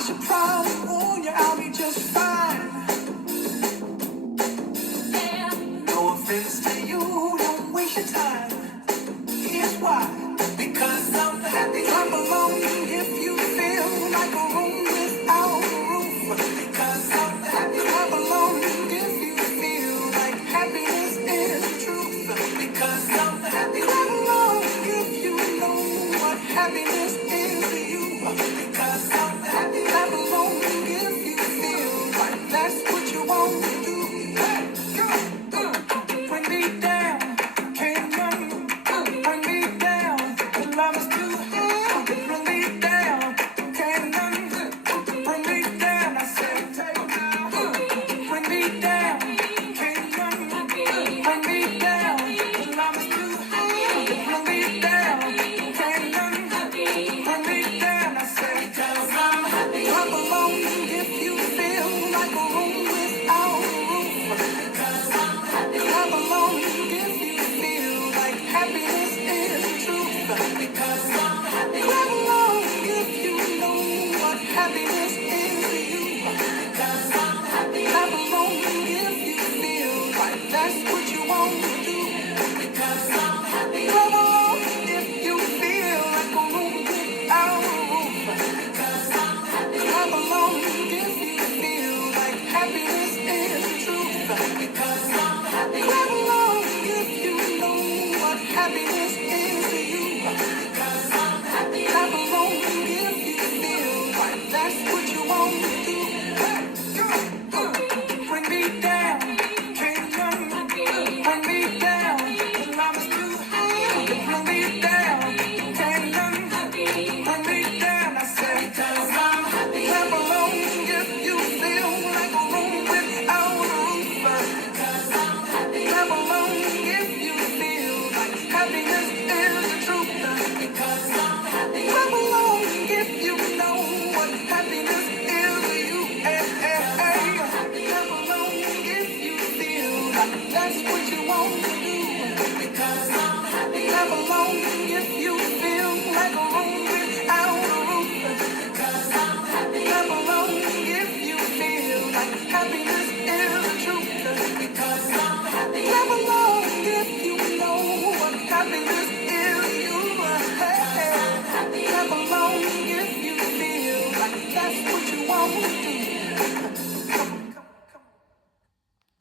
I should probably warn you, I'll be just fine. Yeah. No offense to you, don't waste your time. Here's why. Because I'm happy. Clap along if you feel like a room without a roof. Because I'm happy. Clap along if you feel like happiness is the truth. Because I'm happy. Clap along if you know what happiness is to you. Because I'm